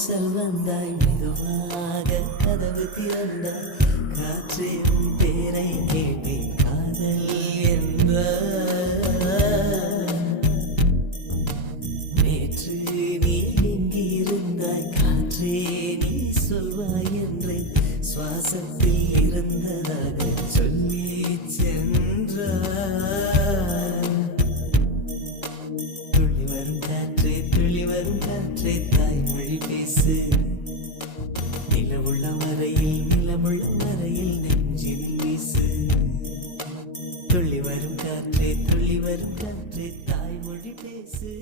வாசல் வந்தாய் மெதுவாக கதவு திறந்தாய் காற்றே உன் பேரை கேட்டேன் காதல் என்ற நேற்று நீ எங்கிருந்தாய் காற்றே நீ சொல்வாய் என்று சுவாசத்தில் இருந்ததாக சொல்லி சென்றாய். துள்ளி வரும் காற்றே தாய்மொழி பேசு நிலமுள்ள வரையில் நெஞ்சில் வீசு. துள்ளி வரும் காற்றே தாய்மொழி பேசு.